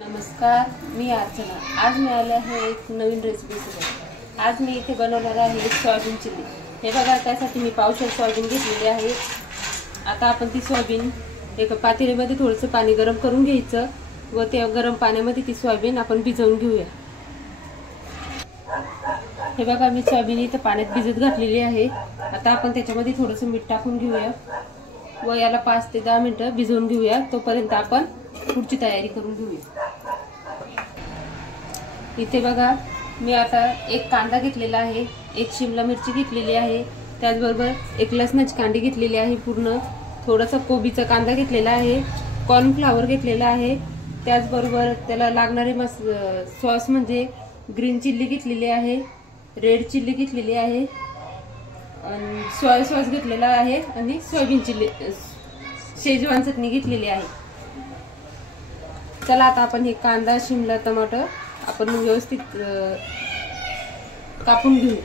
नमस्कार, मी अर्चना। आज मी आले आहे एक नवीन रेसिपी सोबत। आज मी इथे बनवणार आहे सोयाबीन चिल्ली। हे बघा, त्यासाठी मी पावशेर सोयाबीन घेतलेली आहे। आता आपण ती सोयाबीन एका पातेल्यामध्ये थोडंसं पाणी गरम करून घ्यायचं व त्या गरम पाण्यामध्ये ती सोयाबीन आपण भिजवून घेऊया। हे बघा, मी सोयाबीन इथे पाण्यात भिजत घातलेली आहे। आता आपण त्याच्यामध्ये थोडंसं मीठ टाकून घेऊया व याला 5 ते 10 मिनिटं भिजवून घेऊया। तोपर्यंत आपण पुढची तयारी करून घेऊया। इथे बघा, मी आता एक कांदा घेतलेला आहे, एक शिमला मिरची घेतलेली आहे, त्याचबरोबर एक लसणाची कांडी घेतलेली आहे पूर्ण, थोडासा कोबीचा कांदा घेतलेला आहे, कॉर्नफ्लॉवर घेतलेला आहे, त्याचबरोबर त्याला लागणारे सॉस म्हणजे ग्रीन चिल्ली घेतलेली आहे, रेड चिल्ली घेतलेली आहे, आणि सोया सॉस घेतलेला आहे आणि सोयाबीन चिल्ली शेजवान चटणी घेतलेली आहे। चला आता आपण हे कांदा, शिमला, टमाटर आपण व्यवस्थित कापून घेऊ।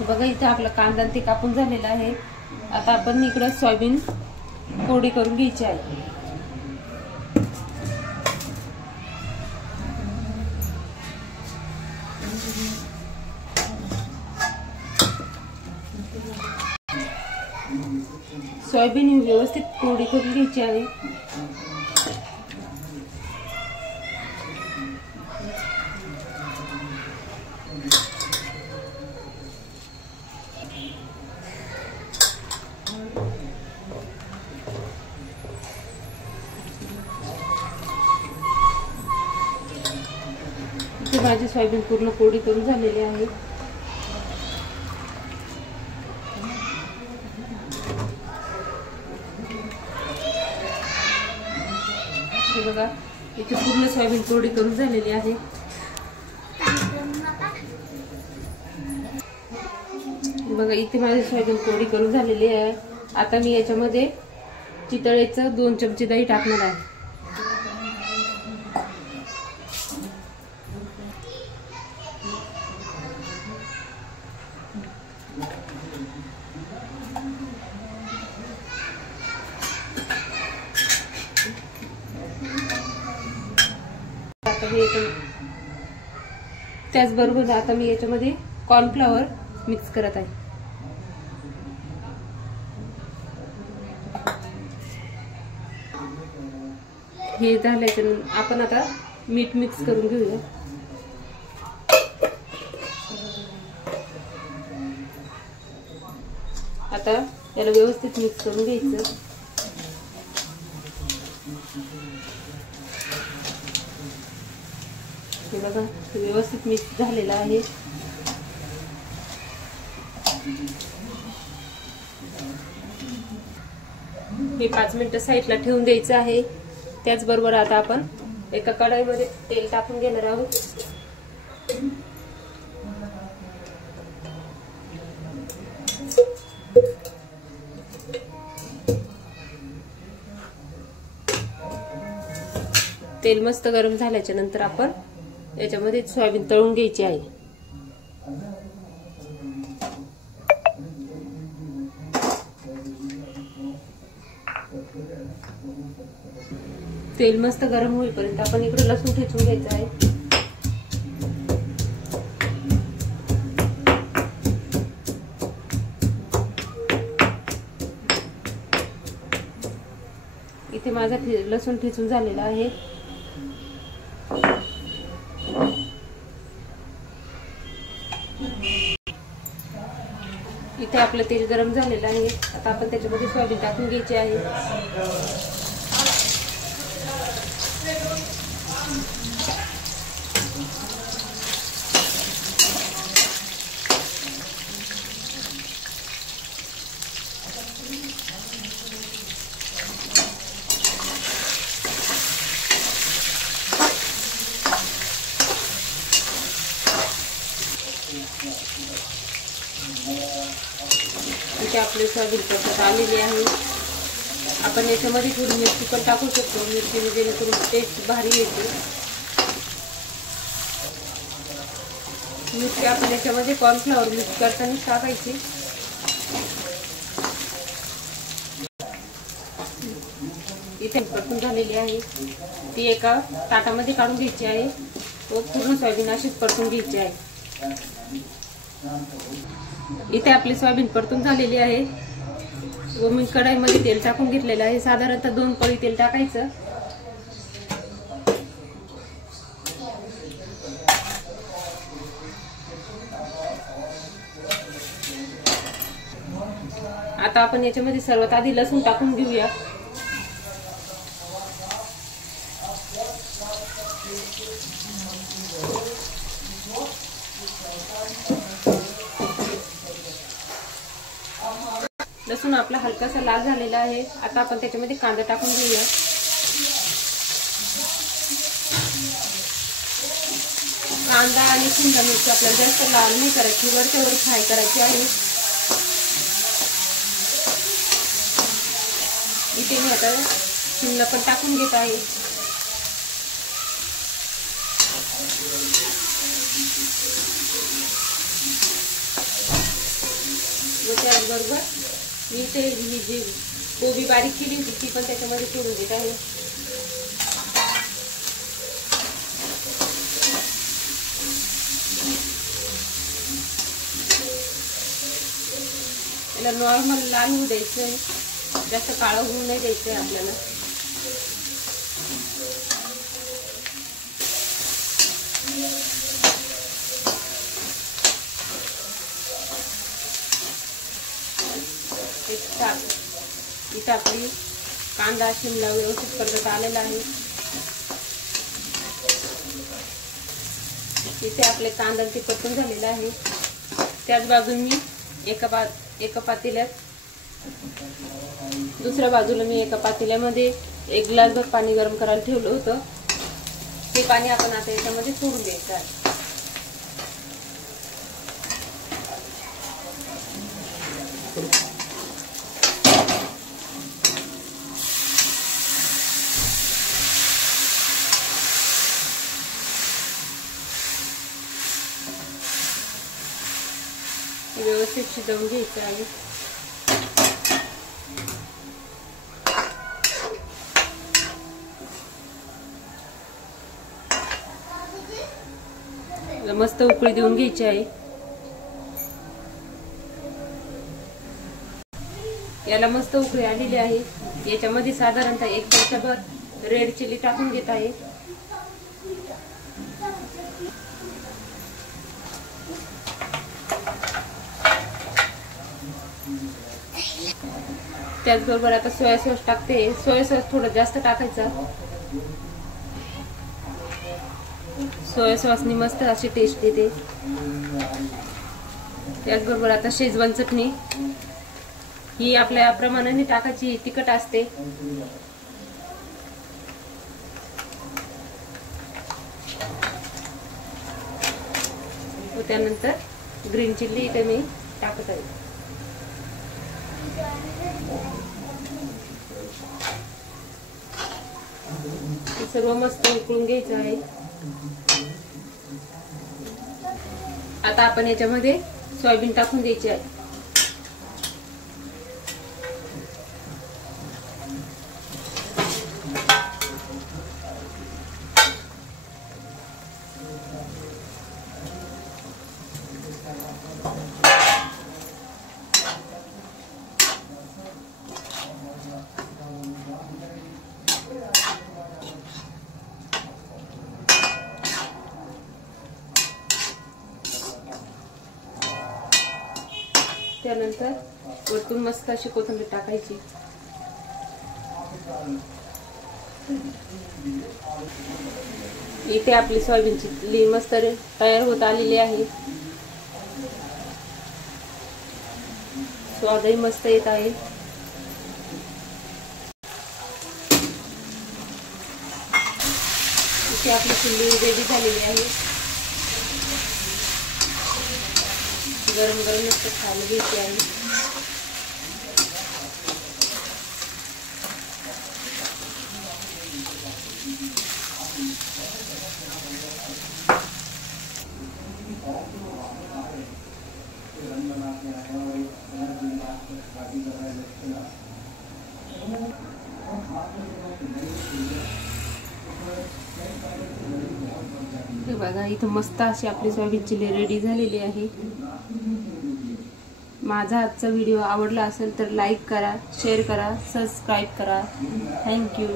बघा, इथे आपला कांदा ते कापून झालेला आहे। आता आपण इकडे सोयाबीन कोरडी करून घ्यायची आहे। सोयाबीन ही व्यवस्थित कोरडी करून घ्यायची आहे। इथे माझी सोयाबीन पूर्ण कोरडी करून झालेली आहे। बघा, इथे पूर्ण सोयाबीन कोरडी करून झालेली आहे। बघा, इथे माझी सोयाबीन कोरडी करून झालेली आहे। आता मी याच्यामध्ये चितळेचं 2 चमचे दही टाकणार आहे। त्याचबरोबर आता मी याच्यामध्ये कॉर्नफ्लॉवर मिक्स करत आहे। हे झाल्यानंतर आपण आता मीठ मिक्स करून घेऊया। आता याला व्यवस्थित मिक्स करून घ्यायचं। हे बघा, व्यवस्थित मिक्स झालेला आहे। हे 5 मिनिटं साईडला ठेवून द्यायचं आहे। त्याचबरोबर आता आपण एका कढईमध्ये तेल टाकून घेणार आहोत। तेल मस्त गरम झाल्याच्या नंतर आपण याच्यामध्ये सोयाबीन तळून घ्यायची आहे। तेल मस्त गरम होईपर्यंत आपण इकडे लसूण ठेचून घ्यायचं आहे। इथे माझा लसूण ठेचून झालेला आहे। इथे आपलं तेल गरम झालेलं आहे। आता आपण त्याच्यामध्ये सोयाबीन टाकून घ्यायची आहे। इथे आपले सोयाबीन परतत आलेली आहे। आपण याच्यामध्ये थोडी मिरची पण टाकू शकतो, मिरचीने जेणेकरून टेस्ट भारी येते। मिरची आपण याच्यामध्ये कॉर्नफ्लॉवर मिक्स करताना टाकायची। इथे परतून झालेली आहे ती एका ताटामध्ये काढून घ्यायची आहे व पूर्ण सोयाबीन अशीच परतून घ्यायची आहे। इथे आपली सोयाबीन परतून झालेली आहे व मी कढईमध्ये तेल टाकून घेतलेलं आहे। साधारणतः 2 पळी तेल टाकायचं। आता आपण याच्यामध्ये सर्वात आधी लसूण टाकून घेऊया। लसूण आपला हलकासा लाल झालेला आहे। आता आपण त्याच्यामध्ये कांदा टाकून घेऊया। कांदा आणि शिमला मिरची आपल्याला जास्त लाल नाही करायची, वरच्या वर फ्राय करायची आहे। इथे मी आता शिमला पण टाकून घेत आहे। व त्याचबरोबर मी ते ही जी कोबी बारीक केली होती ती पण त्याच्यामध्ये सोडून देत आहे। याला नॉर्मल लाल होऊ द्यायचंय, जास्त काळं होऊ नाही द्यायचंय आपल्याला। इथे आपली कांदा शिमला व्यवस्थित परतत आलेला आहे। इथे आपले कांदा ते परतून झालेला आहे। त्याच बाजूने मी एका पातेल्यात दुसऱ्या बाजूला मी एका पातेल्यामध्ये 1 ग्लासभर पाणी गरम करायला ठेवलं होतं। ते पाणी आपण आता याच्यामध्ये सोडून द्यायचं आहे। व्यवस्थित शिजवून घ्यायचं आहे। मस्त उकळी देऊन घ्यायची आहे। याला मस्त उकळी आलेली आहे। याच्यामध्ये साधारणतः 1 चमचाभर रेड चिली टाकून घेत आहे। त्याचबरोबर आता सोया सॉस टाकते। सोया सॉस थोडं जास्त टाकायचा। सोया सॉसनी मस्त अशी टेस्ट येते। त्याचबरोबर आता शेजवान चटणी ही आपल्या प्रमाणाने टाकायची, तिखट असते। व त्यानंतर ग्रीन चिल्ली इथे मी टाकत आहे। सर्व मस्त उकळून घ्यायचं आहे। आता आपण याच्यामध्ये सोयाबीन टाकून द्यायची आहे। त्यानंतर वरतून मस्त अशी कोथिंबीर टाकायची। इथे आपली सोयाबीनची चिल्ली मस्त तयार होत आलेली आहे। स्वादही मस्त येत आहे। इथे आपली चिल्ली रेडी झालेली आहे। गरम गरम मस्त खायला घ्यायची आहे। हे बघा इथं मस्त अशी आपली सोयाबीन चिली रेडी झालेली आहे। माझा आजचा व्हिडिओ आवडला असेल तर लाईक करा, शेअर करा, सबस्क्राईब करा। थँक्यू।